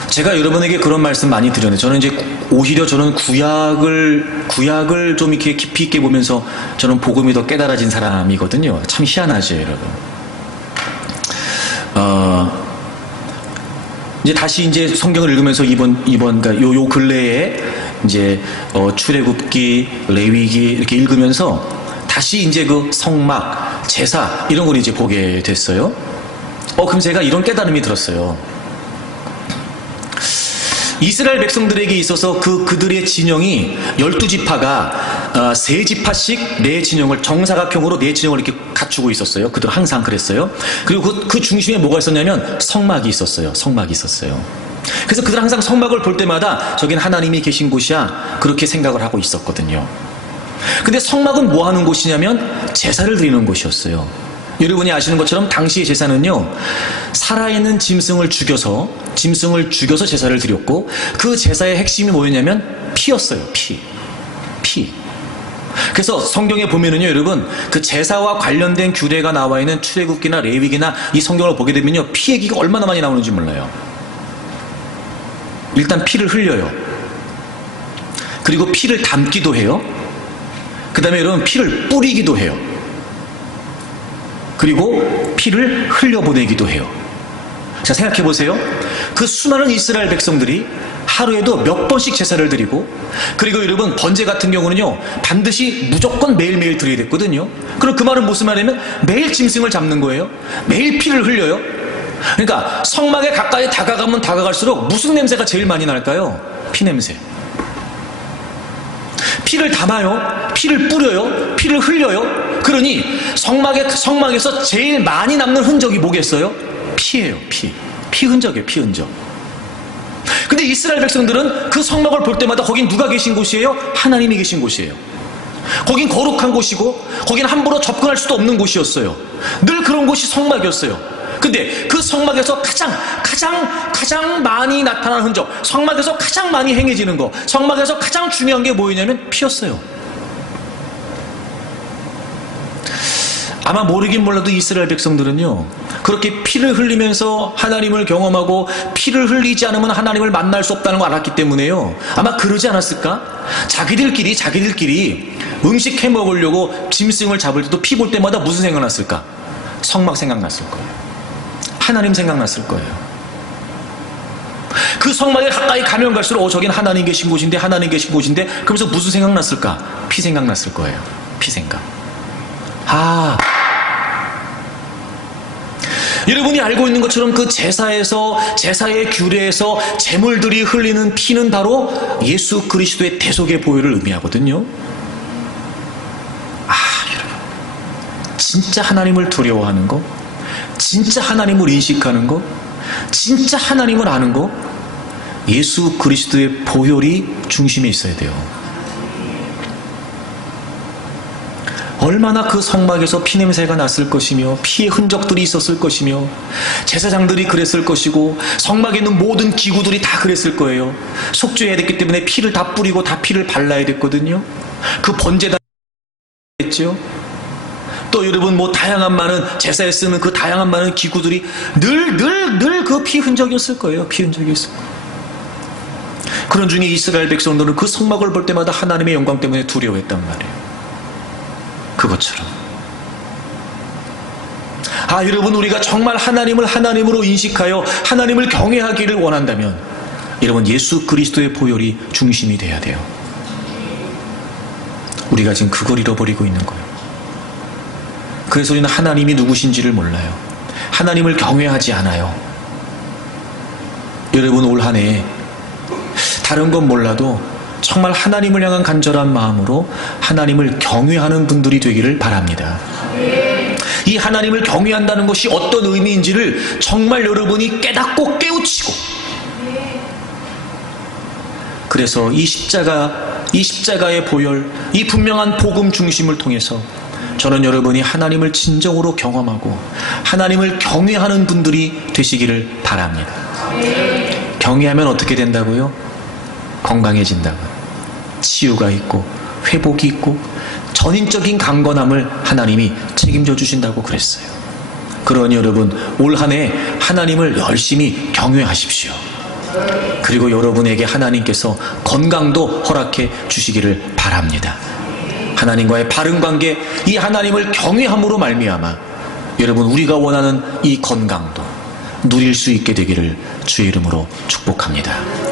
제가 여러분에게 그런 말씀 많이 드렸는데, 저는 이제 오히려 저는 구약을 좀 이렇게 깊이 있게 보면서 저는 복음이 더 깨달아진 사람이거든요. 참 희한하죠, 여러분. 이제 다시 이제 성경을 읽으면서 그러니까 요 근래에 이제 출애굽기, 레위기 이렇게 읽으면서 다시 이제 그 성막, 제사 이런 걸 이제 보게 됐어요. 그럼 제가 이런 깨달음이 들었어요. 이스라엘 백성들에게 있어서 그들의 진영이 12지파가 3지파씩 네 진영을, 정사각형으로 네 진영을 이렇게 갖추고 있었어요. 그들 항상 그랬어요. 그리고 그 중심에 뭐가 있었냐면 성막이 있었어요. 성막이 있었어요. 그래서 그들 항상 성막을 볼 때마다 저긴 하나님이 계신 곳이야, 그렇게 생각을 하고 있었거든요. 근데 성막은 뭐 하는 곳이냐면 제사를 드리는 곳이었어요. 여러분이 아시는 것처럼 당시의 제사는요, 살아있는 짐승을 죽여서 제사를 드렸고, 그 제사의 핵심이 뭐였냐면 피였어요. 피. 그래서 성경에 보면은요, 여러분, 그 제사와 관련된 규례가 나와 있는 출애굽기나 레위기나 이 성경을 보게 되면요, 피 얘기가 얼마나 많이 나오는지 몰라요. 일단 피를 흘려요. 그리고 피를 담기도 해요. 그 다음에 여러분, 피를 뿌리기도 해요. 그리고 피를 흘려보내기도 해요. 자, 생각해보세요. 그 수많은 이스라엘 백성들이 하루에도 몇 번씩 제사를 드리고, 그리고 여러분, 번제 같은 경우는요, 반드시 무조건 매일매일 드려야 됐거든요. 그럼 그 말은 무슨 말이냐면 매일 짐승을 잡는 거예요. 매일 피를 흘려요. 그러니까 성막에 가까이 다가가면 다가갈수록 무슨 냄새가 제일 많이 날까요? 피 냄새. 피를 담아요. 피를 뿌려요. 피를 흘려요. 그러니 성막에서 제일 많이 남는 흔적이 뭐겠어요? 피예요. 피 흔적이에요. 피 흔적. 근데 이스라엘 백성들은 그 성막을 볼 때마다 거긴 누가 계신 곳이에요? 하나님이 계신 곳이에요. 거긴 거룩한 곳이고, 거긴 함부로 접근할 수도 없는 곳이었어요. 늘 그런 곳이 성막이었어요. 근데 그 성막에서 가장 많이 나타나는 흔적, 성막에서 가장 많이 행해지는 거, 성막에서 가장 중요한 게 뭐였냐면 피였어요. 아마 모르긴 몰라도 이스라엘 백성들은요, 그렇게 피를 흘리면서 하나님을 경험하고 피를 흘리지 않으면 하나님을 만날 수 없다는 걸 알았기 때문에요, 아마 그러지 않았을까? 자기들끼리 음식 해 먹으려고 짐승을 잡을 때도 피 볼 때마다 무슨 생각났을까? 성막 생각났을 거예요. 하나님 생각났을 거예요. 그 성막에 가까이 가면 갈수록 저긴 하나님 계신 곳인데, 하나님 계신 곳인데, 그러면서 무슨 생각났을까? 피 생각났을 거예요. 피 생각. 여러분이 알고 있는 것처럼 그 제사의 규례에서 제물들이 흘리는 피는 바로 예수 그리스도의 대속의 보혈을 의미하거든요. 여러분, 진짜 하나님을 두려워하는 거, 진짜 하나님을 인식하는 거, 진짜 하나님을 아는 거, 예수 그리스도의 보혈이 중심에 있어야 돼요. 얼마나 그 성막에서 피냄새가 났을 것이며 피의 흔적들이 있었을 것이며 제사장들이 그랬을 것이고 성막에 있는 모든 기구들이 다 그랬을 거예요. 속죄해야 됐기 때문에 피를 다 뿌리고 다 피를 발라야 됐거든요. 그 번제다 했죠. 또 여러분 다양한 많은 제사에 쓰는 그 다양한 많은 기구들이 늘 그 피 흔적이었을 거예요. 피 흔적이었을 거예요. 그런 중에 이스라엘 백성들은 그 성막을 볼 때마다 하나님의 영광 때문에 두려워했단 말이에요. 그것처럼 여러분, 우리가 정말 하나님을 하나님으로 인식하여 하나님을 경외하기를 원한다면 여러분, 예수 그리스도의 보혈이 중심이 돼야 돼요. 우리가 지금 그걸 잃어버리고 있는 거예요. 그래서 우리는 하나님이 누구신지를 몰라요. 하나님을 경외하지 않아요. 여러분, 올 한 해 다른 건 몰라도 정말 하나님을 향한 간절한 마음으로 하나님을 경외하는 분들이 되기를 바랍니다. 이 하나님을 경외한다는 것이 어떤 의미인지를 정말 여러분이 깨닫고 깨우치고, 그래서 이 십자가의 보혈, 이 분명한 복음 중심을 통해서 저는 여러분이 하나님을 진정으로 경험하고 하나님을 경외하는 분들이 되시기를 바랍니다. 경외하면 어떻게 된다고요? 건강해진다고요. 치유가 있고 회복이 있고 전인적인 강건함을 하나님이 책임져 주신다고 그랬어요. 그러니 여러분, 올 한 해 하나님을 열심히 경외하십시오. 그리고 여러분에게 하나님께서 건강도 허락해 주시기를 바랍니다. 하나님과의 바른 관계, 이 하나님을 경외함으로 말미암아 여러분, 우리가 원하는 이 건강도 누릴 수 있게 되기를 주의 이름으로 축복합니다.